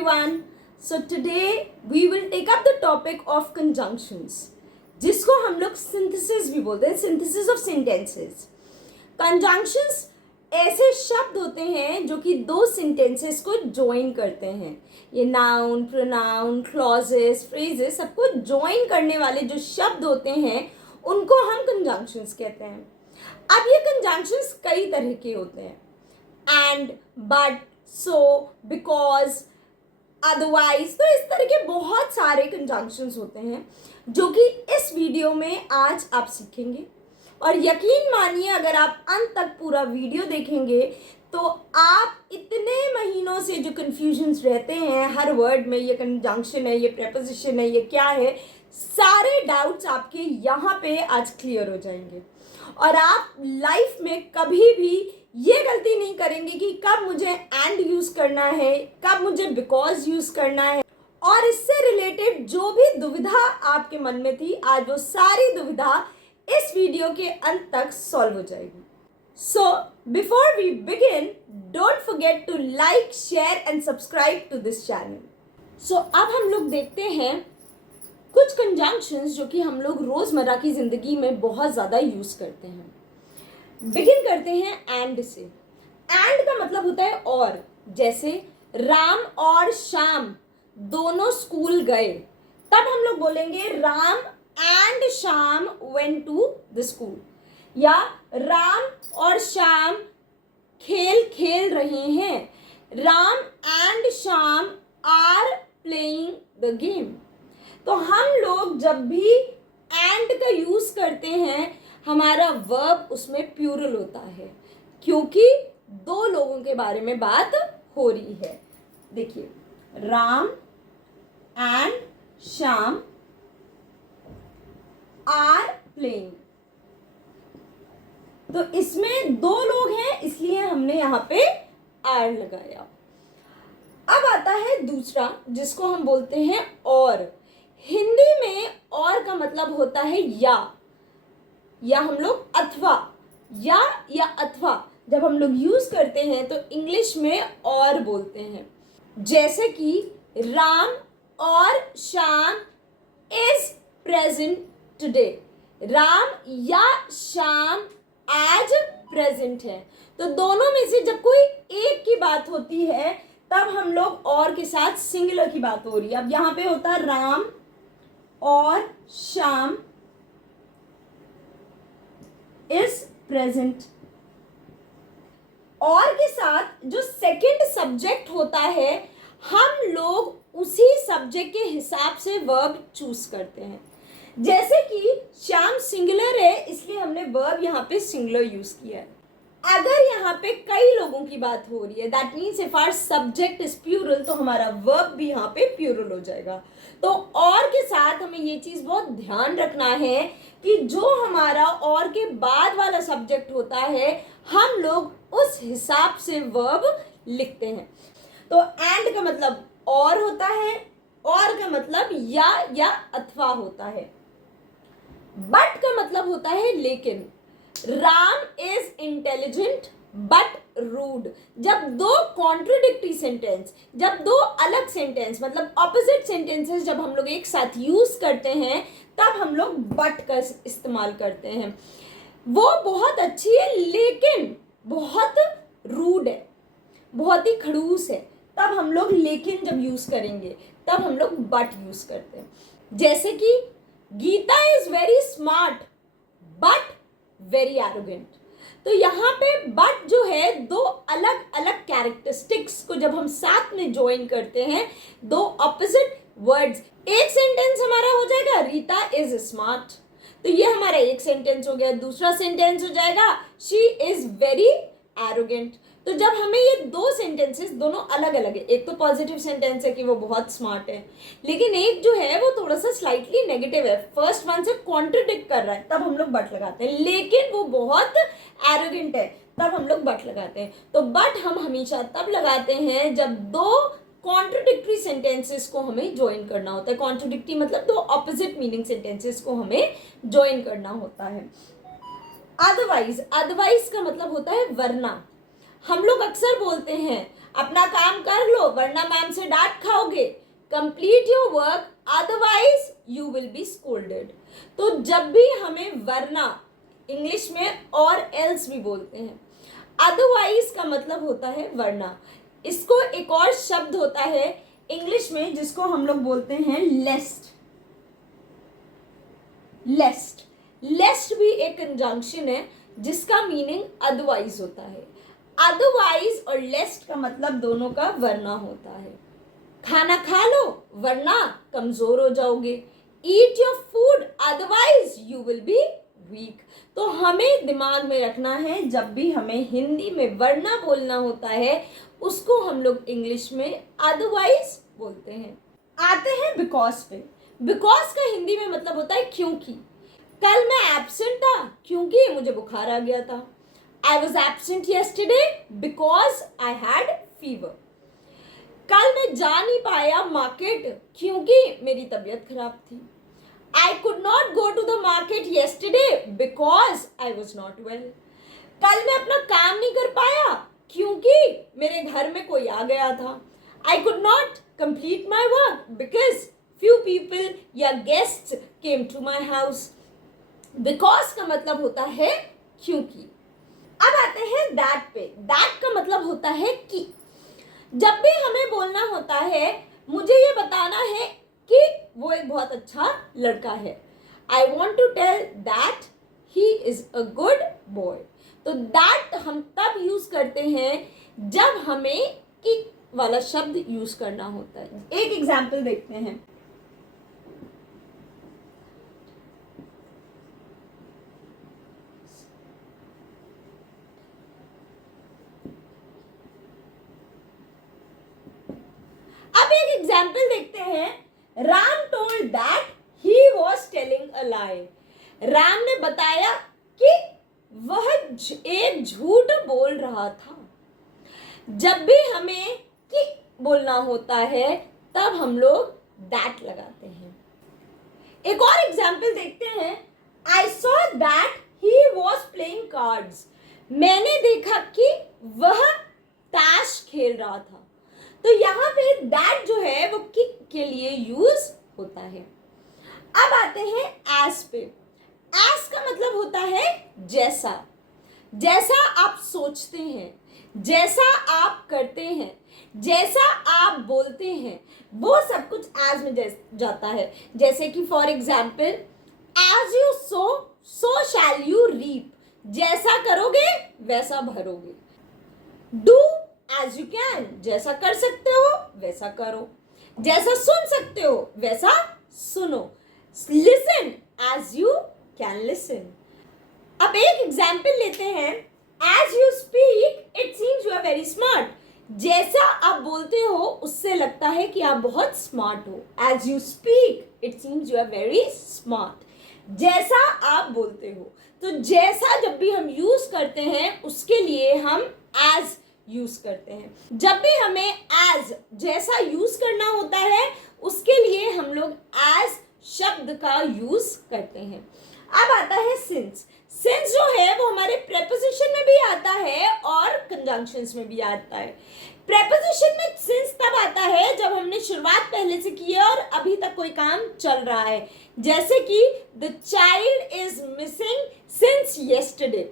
everyone. So today we will take up the topic of conjunctions, जिसको हम लोग synthesis भी बोलते हैं, synthesis of sentences. Conjunctions ऐसे शब्द होते हैं जो कि दो sentences को join करते हैं. ये noun, pronoun, clauses, phrases सबको join करने वाले जो शब्द होते हैं उनको हम conjunctions कहते हैं. अब ये conjunctions कई तरह के होते हैं. And, but, so, because, otherwise, तो इस तरह के बहुत सारे conjunctions होते हैं जो कि इस वीडियो में आज आप सीखेंगे. और यकीन मानिए अगर आप अंत तक पूरा वीडियो देखेंगे तो आप इतने महीनों से जो कन्फ्यूजन्स रहते हैं हर वर्ड में, ये कंजंक्शन है, ये प्रेपोजिशन है, ये क्या है, सारे डाउट्स आपके यहाँ पे आज क्लियर हो जाएंगे. और आप लाइफ में कभी भी ये गलती नहीं करेंगे कि कब मुझे एंड यूज़ करना है, कब मुझे बिकॉज यूज़ करना है. और इससे रिलेटेड जो भी दुविधा आपके मन में थी, आज वो सारी दुविधा इस वीडियो के अंत तक सॉल्व हो जाएगी. So before we begin, don't forget to like, share and subscribe to this channel. So अब हम लोग देखते हैं कुछ कंजंक्शंस जो कि हम लोग रोज़मर्रा की ज़िंदगी में बहुत ज़्यादा यूज़ करते हैं. बिगिन करते हैं एंड से. एंड का मतलब होता है और. जैसे राम और श्याम दोनों स्कूल गए, तब हम लोग बोलेंगे Ram and Shyam went to the school. या राम और श्याम खेल खेल रहे हैं, Ram and Shyam are playing the game. तो हम लोग जब भी एंड का यूज़ करते हैं हमारा वर्ब उसमें प्लूरल होता है क्योंकि दो लोगों के बारे में बात हो रही है. देखिए, Ram and Shyam are playing, तो इसमें दो लोग हैं इसलिए हमने यहाँ पे आर लगाया. अब आता है दूसरा जिसको हम बोलते हैं और. हिंदी में और का मतलब होता है या हम लोग अथवा, या अथवा जब हम लोग यूज करते हैं तो इंग्लिश में और बोलते हैं. जैसे कि राम और Shyam is present today. Ram या श्याम आज प्रेजेंट है. तो दोनों में से जब कोई एक की बात होती है तब हम लोग और के साथ सिंगुलर की बात हो रही है. अब यहाँ पे होता है राम और श्याम इज प्रेजेंट. और के साथ जो सेकंड सब्जेक्ट होता है हम लोग उसी सब्जेक्ट के हिसाब से वर्ब चूज करते हैं. जैसे कि श्याम सिंगुलर है इसलिए हमने वर्ब यहाँ पे सिंगुलर यूज किया है. अगर यहाँ पे कई लोगों की बात हो रही है, that means if our subject is plural, तो हमारा वर्ब भी यहाँ पे प्लूरल हो जाएगा. तो और के साथ हमें ये चीज़ बहुत ध्यान रखना है कि जो हमारा और के बाद वाला सब्जेक्ट होता है हम लोग उस हिसाब से वर्ब लिखते हैं. तो एंड का मतलब और होता है, और का मतलब या अथवा होता है. बट का मतलब होता है लेकिन. Ram is intelligent but rude. जब दो कॉन्ट्रोडिक्टरी सेंटेंस, जब दो अलग सेंटेंस मतलब ऑपोजिट सेंटेंसेस जब हम लोग एक साथ यूज करते हैं तब हम लोग बट का इस्तेमाल करते हैं. वो बहुत अच्छी है लेकिन बहुत रूड है, बहुत ही खड़ूस है, तब हम लोग लेकिन जब यूज करेंगे तब हम लोग बट यूज करते हैं. जैसे कि Geeta is very smart but very arrogant. तो यहाँ पे बट जो है दो अलग अलग कैरेक्टरिस्टिक्स को जब हम साथ में ज्वाइन करते हैं, दो ऑपोजिट वर्ड्स, एक सेंटेंस हमारा हो जाएगा रीता इज स्मार्ट. तो ये हमारा एक सेंटेंस हो गया. दूसरा सेंटेंस हो जाएगा शी इज वेरी एरोगेंट. तो जब हमें ये दो सेंटेंसेस दोनों अलग अलग है, एक तो पॉजिटिव सेंटेंस है कि वो बहुत स्मार्ट है, लेकिन एक जो है वो थोड़ा सा स्लाइटली नेगेटिव है, फर्स्ट वन से कॉन्ट्रडिक्ट कर रहा है, तब हम लोग बट लगाते हैं. लेकिन वो बहुत एरोगेंट है तब हम लोग बट लगाते हैं. तो बट हम हमेशा तब लगाते हैं जब दो कॉन्ट्रोडिक्टरी सेंटेंसेस को हमें ज्वाइन करना होता है. कॉन्ट्रोडिक्टरी मतलब दो ऑपोजिट मीनिंग सेंटेंसेस को हमें ज्वाइन करना होता है. अदरवाइज का मतलब होता है वरना. हम लोग अक्सर बोलते हैं अपना काम कर लो वरना मैम से डांट खाओगे। Complete your work otherwise you will be scolded. तो जब भी हमें वरना, इंग्लिश में और एल्स भी बोलते हैं, अदरवाइज का मतलब होता है वरना। इसको एक और शब्द होता है इंग्लिश में जिसको हम लोग बोलते हैं लेस्ट। लेस्ट, लेस्ट भी एक कंजंक्शन है जिसका मीनिंग अदरवाइज होता है। अदरवाइज और लेस्ट का मतलब दोनों का वरना होता है। खाना खा लो वरना कमजोर हो जाओगे। Eat your food otherwise you will be weak. तो हमें दिमाग में रखना है जब भी हमें हिंदी में वरना बोलना होता है उसको हम लोग इंग्लिश में अदरवाइज बोलते हैं। आते हैं बिकॉज पे। बिकॉज का हिंदी में मतलब होता है क्योंकि। कल मैं एब्सेंट था क्योंकि मुझे बुखार आ गया था। I was absent yesterday because I had fever. कल मैं जा नहीं पाया मार्केट क्योंकि मेरी तबीयत खराब थी। I could not go to the market yesterday because I was not well. कल मैं अपना काम नहीं कर पाया क्योंकि मेरे घर में कोई आ गया था। I could not complete my work because few people या guests came to my house. Because का मतलब होता है क्योंकि। अब आते हैं that पे। that का मतलब होता है कि। जब भी हमें बोलना होता है, मुझे ये बताना है कि वो एक बहुत अच्छा लड़का है। I want to tell that he is a good boy. तो दैट हम तब यूज करते हैं जब हमें कि वाला शब्द यूज करना होता है। एक एग्जाम्पल देखते हैं। अब एक एग्जाम्पल देखते हैं। Ram told that he was telling a lie. Ram ने बताया कि वह एक झूठ बोल रहा था। जब भी हमें कि बोलना होता है तब हम लोग दैट लगाते हैं। एक और एग्जाम्पल देखते हैं। I saw that he was playing cards. मैंने देखा कि वह ताश खेल रहा था। तो यहाँ पे दैट जो है वो किक के लिए यूज होता है। अब आते हैं एज पे। एज का मतलब होता है जैसा। जैसा आप सोचते हैं, जैसा आप करते हैं, जैसा आप बोलते हैं, वो सब कुछ एज में जाता है। जैसे कि for example, as you sow so shall you reap. जैसा करोगे वैसा भरोगे। Do as you can. जैसा कर सकते हो वैसा करो। जैसा सुन सकते हो वैसा सुनो। Listen as you can listen. अब एक एग्जाम्पल लेते हैं। As you speak it seems you are very smart. जैसा आप बोलते हो उससे लगता है कि आप बहुत स्मार्ट हो। As you speak it seems you are very smart. जैसा आप बोलते हो। तो जैसा जब भी हम यूज करते हैं उसके लिए हम एज यूज करते हैं। जब भी हमें एज जैसा यूज करना होता है उसके लिए हम लोग एज शब्द का यूज करते हैं। अब आता है सिंस। सिंस जो है वो हमारे प्रेपोजिशन में भी आता है और कंजंक्शंस में भी आता है। प्रेपोजिशन में सिंस तब आता है जब हमने शुरुआत पहले से की है और अभी तक कोई काम चल रहा है। जैसे कि the child is missing since yesterday.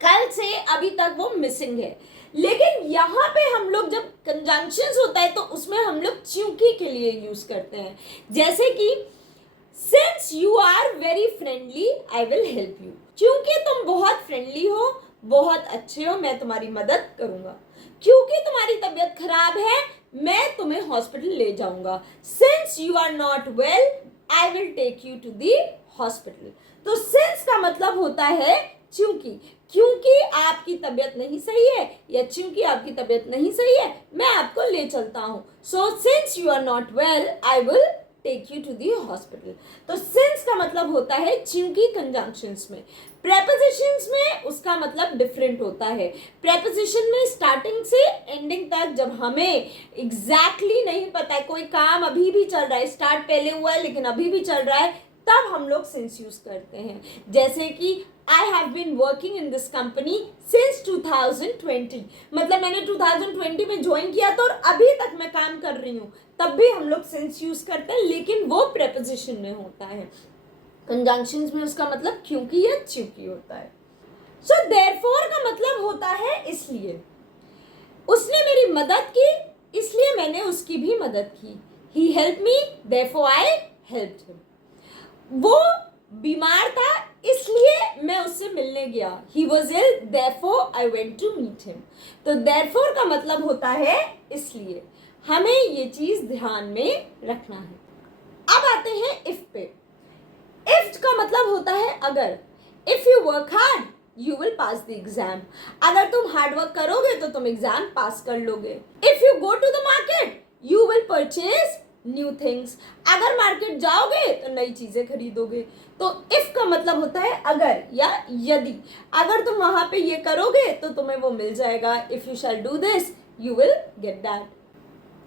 कल से अभी तक वो मिसिंग है। लेकिन यहाँ पे हम लोग जब कंजंक्शंस होता है तो उसमें हम लोग च्योंकि के लिए यूज करते हैं। जैसे कि since you are very friendly I will help you. क्योंकि तुम बहुत फ्रेंडली हो, बहुत अच्छे हो, मैं तुम्हारी मदद करूंगा। क्योंकि तुम्हारी तबीयत खराब है मैं तुम्हें हॉस्पिटल ले जाऊंगा। Since you are not well I will take you to the hospital. तो सिंस का मतलब होता है क्योंकि। क्योंकि आपकी तबीयत नहीं सही है या क्योंकि आपकी तबीयत नहीं सही है मैं आपको ले चलता हूं। So since you are not well I will take you to the hospital. तो सिंस का मतलब होता है क्योंकि कंजंक्शंस में। प्रेपोजिशंस में उसका मतलब डिफरेंट होता है। प्रेपोजिशन में स्टार्टिंग से एंडिंग तक जब हमें एग्जैक्टली नहीं पता है, कोई काम अभी भी चल रहा है, स्टार्ट पहले हुआ है लेकिन अभी भी चल रहा है, तब हम लोग सिंस यूज करते हैं। जैसे कि I have been working in this company since 2020, मतलब मैंने 2020 में ज्वाइन किया था और अभी तक मैं काम कर रही हूँ, तब भी हम लोग सिंस यूज करते हैं, लेकिन वो प्रेपोजिशन में होता है। कंजंक्शंस में उसका मतलब क्योंकि या चूंकि होता है। सो देयरफॉर का मतलब होता है इसलिए। उसने मेरी मदद की, इसलिए मैंने उसकी भी मदद की। He help me, therefore I helped him. वो बीमार था, इसलिए मैं उससे मिलने गया। He was ill, therefore I went to meet him. तो देयरफॉर का मतलब होता है इसलिए। हमें ये चीज ध्यान में रखना है। अब आते हैं इफ पे। इफ का मतलब होता है अगर। If you work hard you will pass the exam. अगर तुम हार्ड वर्क करोगे तो तुम एग्जाम पास कर लोगे। If you go to the market you will purchase new things. अगर मार्केट जाओगे तो नई चीजें खरीदोगे। तो इफ का मतलब होता है अगर या यदि। अगर तुम वहां पे ये करोगे तो तुम्हें वो मिल जाएगा। If you shall do this you will get that.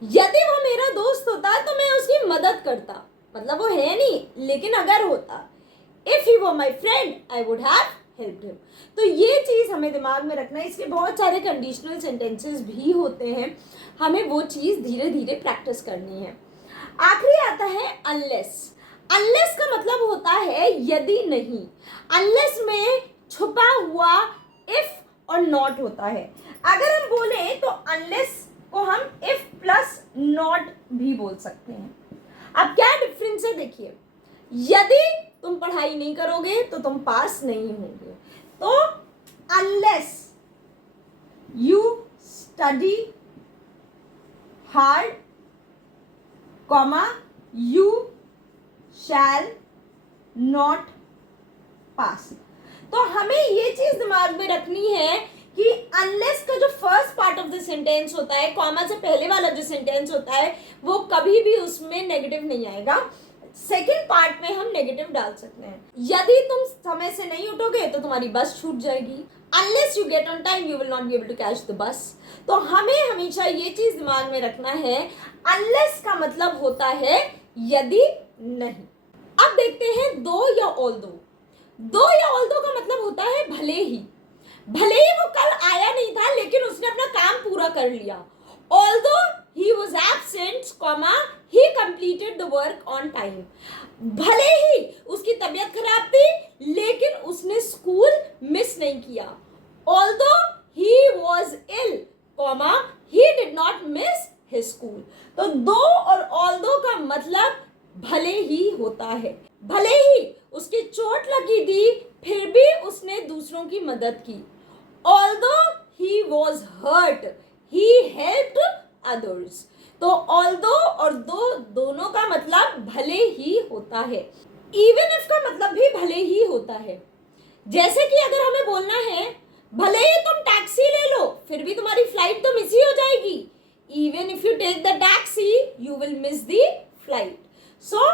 यदि वो मेरा दोस्त होता तो मैं उसकी मदद करता, मतलब वो है नहीं, लेकिन अगर होता। If he were my friend I would have helped him. तो ये चीज हमें दिमाग में रखना है। इसके बहुत सारे कंडीशनल सेंटेंसेस भी होते हैं, हमें वो चीज धीरे धीरे प्रैक्टिस करनी है। आखिरी आता है अनलेस। अनलेस का मतलब होता है यदि नहीं। अनलेस में छुपा हुआ इफ और नॉट होता है। अगर हम बोले तो अनलेस को हम इफ प्लस नॉट भी बोल सकते हैं। अब क्या डिफरेंस है देखिए। यदि तुम पढ़ाई नहीं करोगे तो तुम पास नहीं होगे। तो unless you study hard, comma you shall not pass. तो हमें ये चीज दिमाग में रखनी है कि अनलेस का जो first part of the sentence होता है, कॉमा से पहले वाला जो सेंटेंस होता है, वो कभी भी उसमें नेगेटिव नहीं आएगा। सेकेंड पार्ट में हम नेगेटिव डाल सकते हैं। यदि तुम समय से नहीं उठोगे तो तुम्हारी बस छूट जाएगी। Unless you get on time you will not be able to catch the bus. तो हमें हमेशा ये चीज दिमाग में रखना है, अनलेस का मतलब होता है यदि नहीं। अब देखते हैं दो या ऑल्दो। दो या ऑल्दो का मतलब होता है भले ही। भले ही वो कल आया नहीं था लेकिन उसने अपना काम पूरा कर लिया। Although he was absent, comma, he completed the work on time. भले ही उसकी तबीयत खराब थी लेकिन उसने स्कूल मिस नहीं किया। Although he was ill, comma, he did not miss his school. तो दो और although का मतलब भले ही होता है। भले ही उसकी चोट लगी थी फिर भी उसने दूसरों की मदद की। Although he was hurt, he helped others. तो although और दोनों का मतलब भले ही होता है। even if का मतलब भी भले ही होता है। जैसे कि अगर हमें बोलना है भले ही तुम टैक्सी ले लो फिर भी तुम्हारी फ्लाइट तो मिस ही हो जाएगी। even if you take the taxi you will miss the flight. so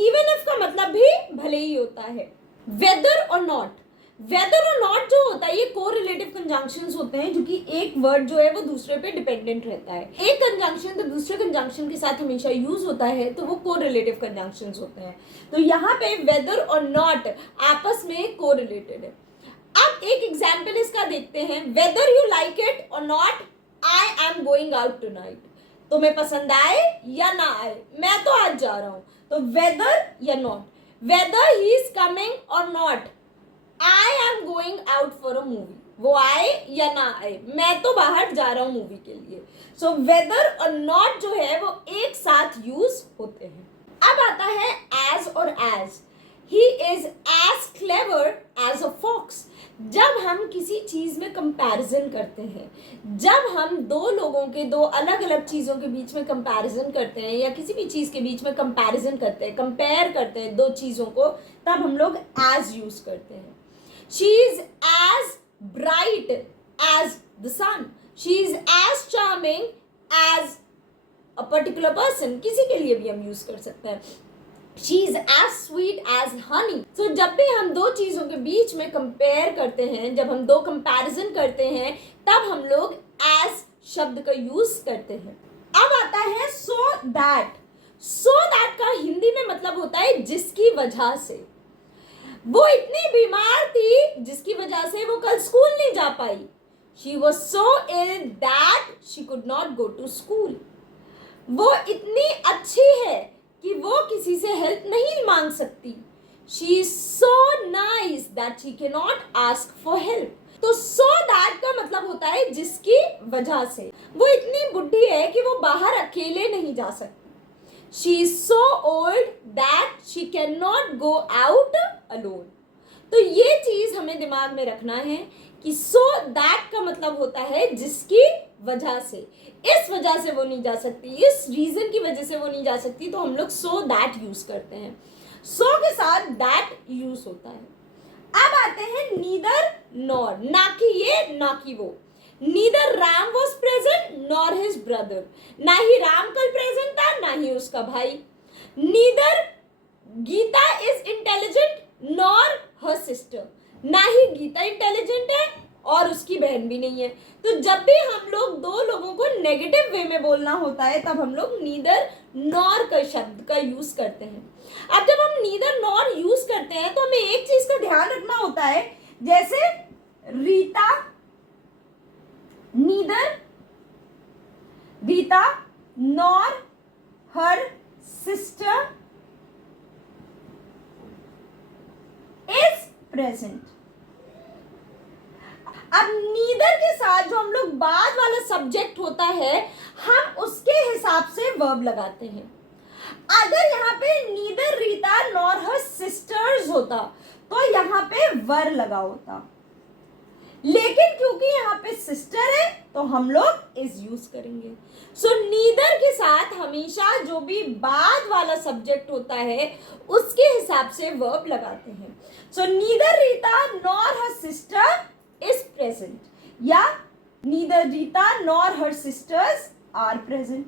even if का मतलब भी भले ही होता है। whether or not, वेदर और नॉट जो होता है ये कोरिलेटिव कंजंक्शंस होते हैं, जो कि एक वर्ड जो है वो दूसरे पे डिपेंडेंट रहता है। एक कंजंक्शन तो दूसरे कंजंक्शन के साथ हमेशा यूज होता है तो वो कोरिलेटिव कंजंक्शंस होते हैं। तो यहाँ पे वेदर और नॉट आपस में कोरिलेटेड है। अब एक एग्जाम्पल इसका देखते हैं। वेदर यू लाइक इट और not, I am going out tonight. तुम्हें पसंद आए या ना आए मैं तो आज जा रहा हूँ। तो वेदर या not. Whether he is coming और not, I am going out for a movie. वो आए या ना आए मैं तो बाहर जा रहा हूँ मूवी के लिए। सो वेदर और नॉट जो है वो एक साथ यूज होते हैं। अब आता है एज और as. He is as clever as a fox. जब हम किसी चीज में कंपैरिजन करते हैं, जब हम दो लोगों के दो अलग अलग चीजों के बीच में कंपैरिजन करते हैं या किसी भी चीज के बीच में कंपैरिजन करते हैं, कंपेयर करते हैं दो चीजों को, तब हम लोग एज यूज करते हैं। She is as bright as the sun. She is as charming as a particular person. किसी के लिए भी हम यूज कर सकते हैं। She is as sweet as honey. So जब भी हम दो चीजों के बीच में कंपेयर करते हैं, जब हम दो कंपैरिजन करते हैं, तब हम लोग as शब्द का यूज करते हैं। अब आता है so that. So that का हिंदी में मतलब होता है जिसकी वजह से। वो इतनी बीमार थी जिसकी वजह से वो कल स्कूल नहीं जा पाई. She was so ill that she could not go to school. वो इतनी अच्छी है कि वो किसी से हेल्प नहीं मांग सकती. She is so nice that she cannot ask for help. तो so that का मतलब होता है जिसकी वजह से. वो इतनी बुढ़ी है कि वो बाहर अकेले नहीं जा सकती. She is so old that she cannot go out alone. तो ये चीज हमें दिमाग में रखना है कि so that का मतलब होता है जिसकी वजह से. इस वजह से वो नहीं जा सकती, इस रीजन की वजह से वो नहीं जा सकती, तो हम लोग so that यूज करते हैं. so के साथ that यूज होता है. अब आते हैं neither nor, ना कि ये ना कि वो. Neither Ram was present nor his brother. ना ही राम कल प्रेजेंट था ना ही उसका भाई. Neither Gita is intelligent nor her sister. ना ही गीता इंटेलिजेंट है और उसकी बहन भी नहीं है. तो जब भी हम लोग दो लोगों को नेगेटिव वे में बोलना होता है तब हम लोग नीदर नॉर का शब्द का यूज करते हैं. अब जब हम नीदर नॉर यूज करते हैं तो हमें एक चीज का ध्यान रखना होता है, जैसे Rita nor her sister is present. अब नीदर के साथ जो हम लोग बाद वाला सब्जेक्ट होता है हम उसके हिसाब से वर्ब लगाते हैं. अगर यहाँ पे नीदर रीता नॉर हर सिस्टर्स होता तो यहाँ पे वर लगा होता, लेकिन क्योंकि यहाँ पे सिस्टर है तो हम लोग इज यूज करेंगे. सो नीदर के साथ हमेशा जो भी बाद वाला सब्जेक्ट होता है उसके हिसाब से वर्ब लगाते हैं. So neither Rita nor her sister is present या neither Rita nor her sisters are present.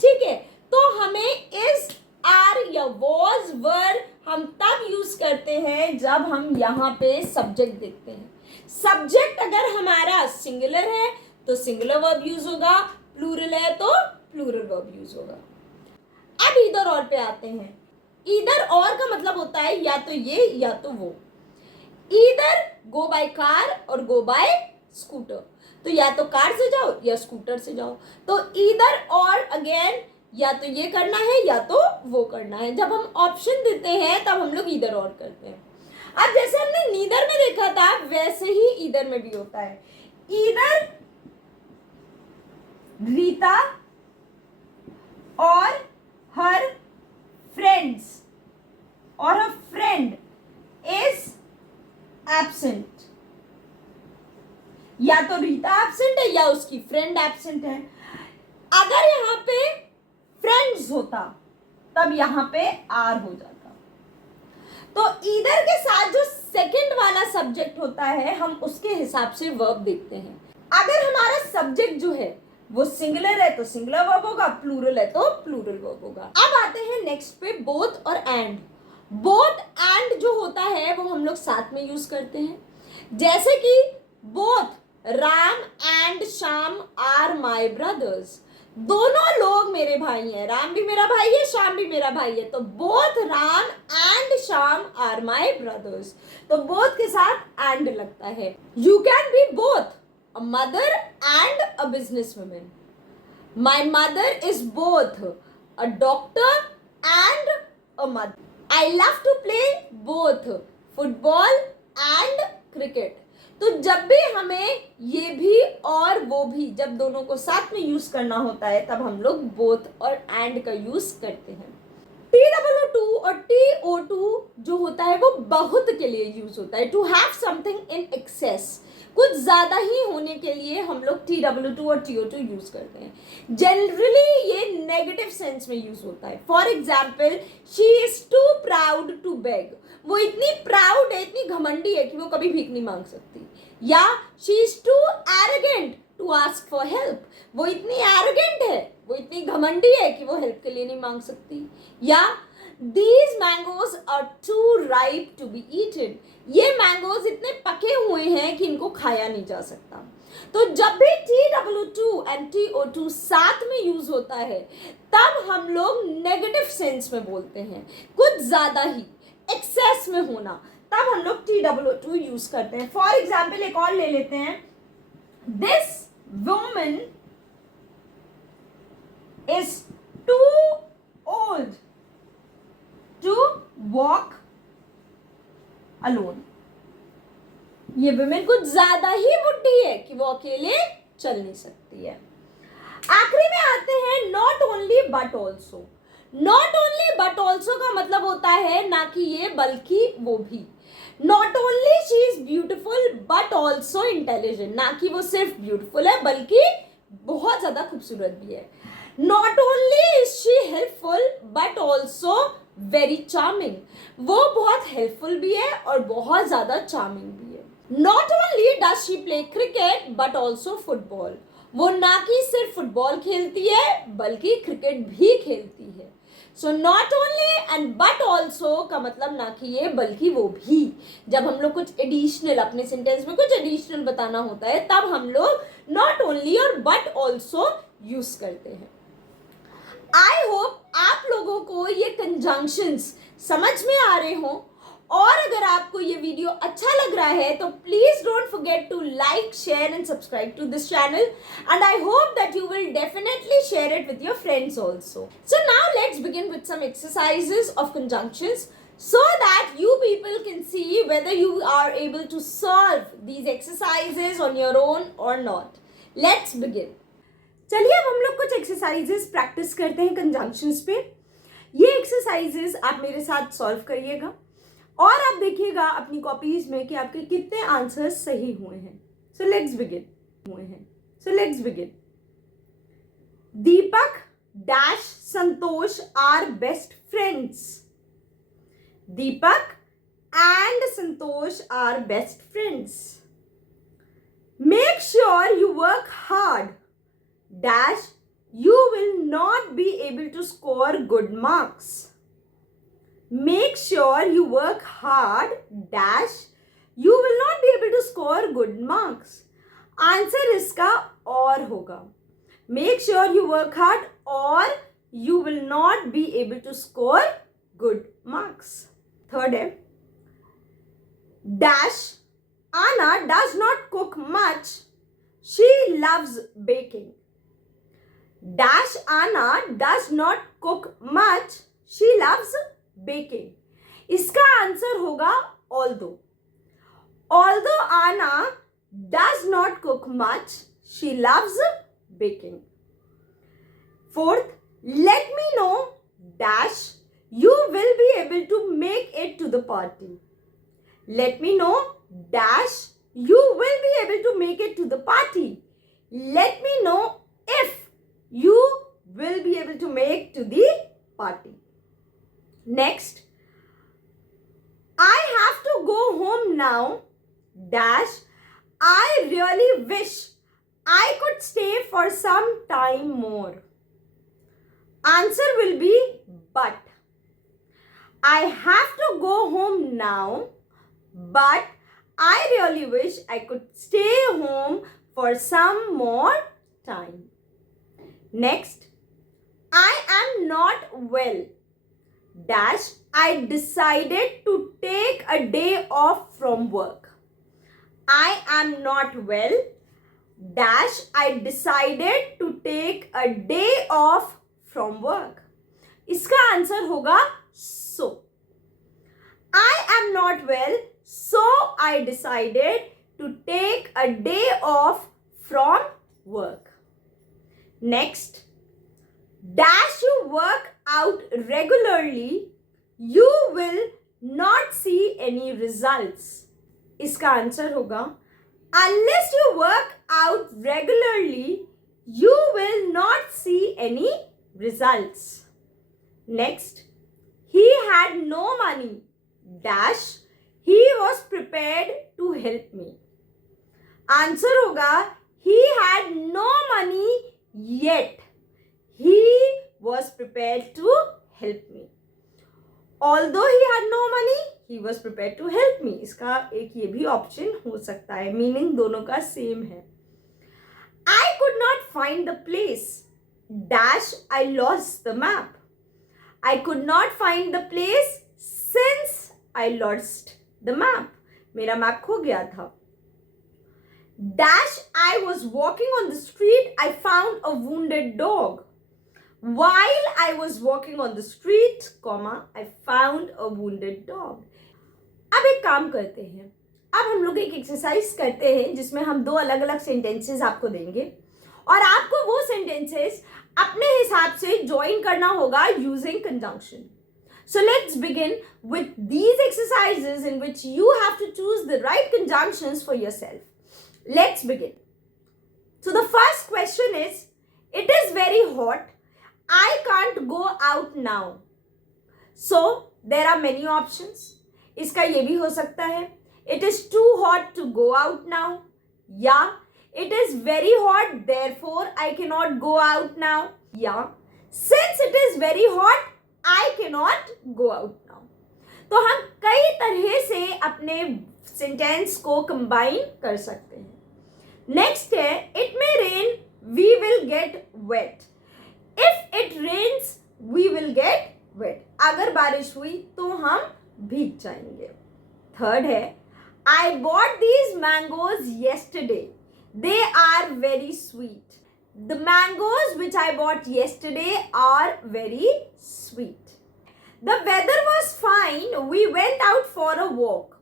ठीक है, तो हमें is, are या was, were हम तब यूज करते हैं जब हम यहाँ पे सब्जेक्ट देखते हैं. सब्जेक्ट अगर हमारा सिंगुलर है तो सिंगुलर वर्ब यूज होगा, प्लूरल है तो प्लूरल वर्ब यूज होगा. अब ईदर और पे आते हैं. ईदर और का मतलब होता है या तो ये या तो वो. ईदर गो बाय कार और गो बाय स्कूटर, तो या तो कार से जाओ या स्कूटर से जाओ. तो ईदर और अगेन या तो ये करना है या तो वो करना है. जब हम ऑप्शन देते हैं तब हम लोग ईदर और करते हैं. अब जैसे हमने नीदर में देखा था वैसे ही ईदर में भी होता है. ईदर रीता और हर फ्रेंड्स और हर फ्रेंड इज एब्सेंट. या तो रीता एब्सेंट है या उसकी फ्रेंड एब्सेंट है. अगर यहाँ पे फ्रेंड्स होता तब यहाँ पे आर हो जाता. तो ईदर के साथ जो सेकंड वाला सब्जेक्ट होता है हम उसके हिसाब से वर्ब देखते हैं. अगर हमारा सब्जेक्ट जो है वो सिंगुलर है तो सिंगुलर वर्ब होगा, प्लूरल है तो प्लूरल वर्ब होगा. अब आते हैं नेक्स्ट पे बोथ और एंड. बोथ एंड जो होता है वो हम लोग साथ में यूज करते हैं. जैसे कि both Ram and Shyam are my brothers. दोनों लोग मेरे भाई हैं, राम भी मेरा भाई है, श्याम भी मेरा भाई है. तो both Ram and Shyam are my brothers. तो बोथ के साथ एंड लगता है. You can be both a mother and a business woman. My mother is both a doctor and a mother. I love to play both football and cricket. तो जब भी हमें ये भी और वो भी जब दोनों को साथ में यूज करना होता है तब हम लोग बोथ और एंड का यूज करते हैं. TWO2 और TO2 जो होता है वो बहुत के लिए यूज होता है. To have something in excess, कुछ ज्यादा ही होने के लिए हम लोग TWO2 और TO2 यूज करते हैं. जनरली ये नेगेटिव सेंस में यूज होता है. For example she is too proud to beg. वो इतनी प्राउड है, इतनी घमंडी है कि वो कभी भीख नहीं मांग सकती. या she is too arrogant to ask for help. वो इतनी एरोगेंट है, वो इतनी घमंडी है कि वो हेल्प के लिए नहीं मांग सकती. या These mangoes are too ripe to be eaten. ये मैंगोज इतने पके हुए हैं कि इनको खाया नहीं जा सकता. तो जब भी TWO2 एंड TO2 साथ में यूज होता है तब हम लोग नेगेटिव सेंस में बोलते हैं, कुछ ज्यादा ही. एक्सेस में होना, तब हम लोग TOO यूज करते हैं. फॉर एग्जाम्पल एक और ले लेते हैं. This woman is too old to walk alone. ये वुमेन कुछ ज्यादा ही बुढ़ी है कि वो अकेले चल नहीं सकती है. आखिरी में आते हैं not only but also. Not only but also का मतलब होता है ना कि ये बल्कि वो भी. Not only she is beautiful but also intelligent. ना कि वो सिर्फ ब्यूटिफुल है बल्कि बहुत ज्यादा खूबसूरत भी है. Not only is she helpful but also very charming. वो बहुत हेल्पफुल भी है और बहुत ज्यादा चार्मिंग भी है. Not only does she play cricket but also football. वो ना कि सिर्फ फुटबॉल खेलती है बल्कि क्रिकेट भी खेलती है. So not only and but also का मतलब ना कि ये बल्कि वो भी. जब हम लोग कुछ एडिशनल अपने सेंटेंस में कुछ एडिशनल बताना होता है तब हम लोग नॉट ओनली और बट ऑल्सो यूज करते हैं. आई होप आप लोगों को ये कंजंक्शंस समझ में आ रहे हो. और अगर आपको ये वीडियो अच्छा लग रहा है तो please don't forget to like, share and subscribe to this channel and I hope that you will definitely share it with your friends also. So now let's begin with some exercises of conjunctions so that you people can see whether you are able to solve these exercises on your own or not. Let's begin. चलिए अब हम लोग कुछ exercises practice करते हैं conjunctions पे. ये exercises आप मेरे साथ सॉल्व करिएगा और आप देखिएगा अपनी कॉपीज में कि आपके कितने आंसर्स सही हुए हैं. So let's begin. Deepak dash Santosh are best friends. Deepak and Santosh are best friends. Make sure you work hard dash you will not be able to score good marks. Make sure you work hard dash you will not be able to score good marks. Answer इसका और होगा. Make sure you work hard or you will not be able to score good marks. Third है dash Anna does not cook much. She loves baking. Dash Anna does not cook much. She loves baking. इसका answer होगा although. Although Anna does not cook much, she loves baking. Fourth, let me know dash you will be able to make it to the party. Let me know dash you will be able to make it to the party. Let me know if you will be able to make to the party. Next, I have to go home now dash I really wish I could stay for some time more. Answer will be but. I have to go home now but I really wish I could stay home for some more time. Next, I am not well dash I decided to take a day off from work. I am not well dash I decided to take a day off from work. इसका answer होगा so. I am not well so I decided to take a day off from work. Next, dash you work out regularly, you will not see any results. इसका answer होगा unless you work out regularly, you will not see any results. Next, he had no money dash he was prepared to help me. Answer होगा he had no money yet he was prepared to help me. Although he had no money, he was prepared to help me. इसका एक ये भी option हो सकता है. Meaning दोनों का सेम है. I could not find the place dash I lost the map. I could not find the place since I lost the map. मेरा मैप खो गया था. Dash, I was walking on the street. I found a wounded dog. While I was walking on the street, comma, I found a wounded dog. अब एक काम करते हैं. अब हम लोग एक एक्सरसाइज करते हैं जिसमें हम दो अलग अलग सेंटेंसेस आपको देंगे और आपको वो सेंटेंसेस अपने हिसाब से ज्वाइन करना होगा using conjunction. So let's begin with these exercises in which you have to choose the right conjunctions for yourself. Let's begin. So the first question is, it is very hot. I can't go out now. So there are many options. इसका ये भी हो सकता है. It is too hot to go out now. या it is very hot, therefore I cannot go out now. या since it is very hot, I cannot go out now. तो हम कई तरह से अपने सेंटेंस को कंबाइन कर सकते हैं. नेक्स्ट है, it may rain, we will get wet. If it rains, we will get wet. अगर बारिश हुई तो हम भीग जाएंगे. थर्ड है, I bought these mangoes yesterday, they are very sweet. The mangoes which I bought yesterday are very sweet. The weather was fine. We went out for a walk.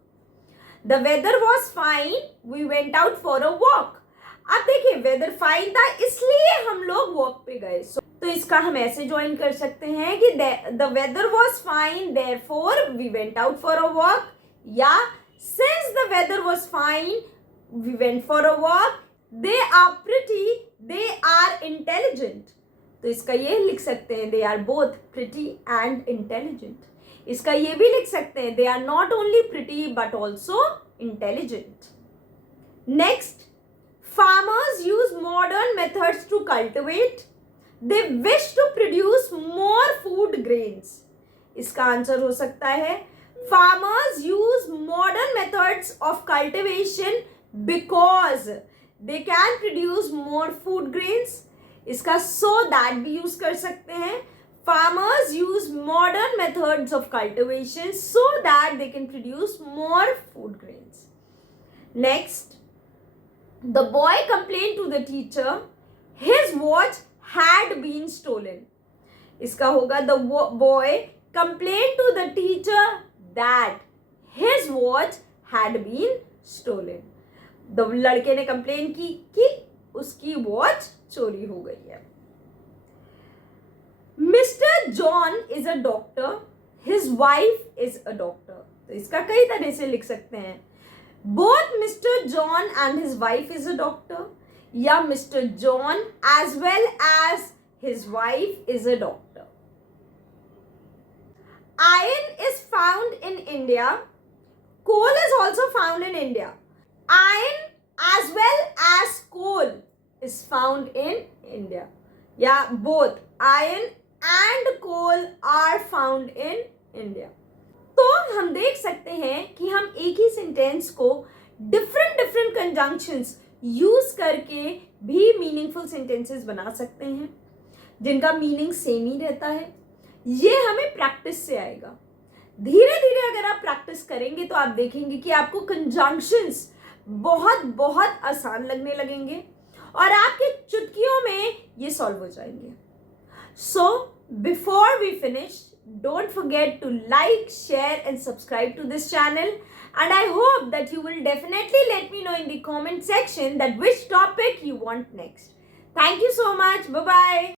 The weather was fine. We went out for a walk. अब देखिए, weather fine था इसलिए हम लोग walk पे गए. तो इसका हम ऐसे join कर सकते हैं कि the weather was fine, therefore we went out for a walk. या since the weather was fine, we went for a walk. They are pretty. They are intelligent. तो इसका ये लिख सकते हैं, they are both pretty and intelligent. इसका ये भी लिख सकते हैं, they are not only pretty but also intelligent. Next, farmers use modern methods to cultivate. They wish to produce more food grains. इसका आंसर हो सकता है, farmers use modern methods of cultivation because they can produce more food grains. इसका so that भी use कर सकते हैं. Farmers use modern methods of cultivation so that they can produce more food grains. Next, the boy complained to the teacher his watch had been stolen. इसका होगा, the boy complained to the teacher that his watch had been stolen. लड़के ने complain की कि उसकी watch चोरी हो गई है. Mister John is a doctor, his wife is a doctor. तो इसका कई तरह से लिख सकते हैं, both mister John and his wife is a doctor, या mister John as well as his wife is a doctor. Iron is found in India, coal is also found in India. Iron as well as coal is found in India. Yeah, both iron and coal are found in India. तो हम देख सकते हैं कि हम एक ही sentence को different conjunctions use करके भी मीनिंगफुल सेंटेंसेस बना सकते हैं जिनका मीनिंग सेम ही रहता है. ये हमें प्रैक्टिस से आएगा. धीरे धीरे अगर आप प्रैक्टिस करेंगे तो आप देखेंगे कि आपको कंजंक्शंस बहुत बहुत आसान लगने लगेंगे और आपके चुटकियों में ये सॉल्व हो जाएंगे. So before we finish, don't forget to like, share and subscribe to this channel, and I hope that you will definitely let me know in the comment section that which topic you want next. Thank you so much. Bye bye.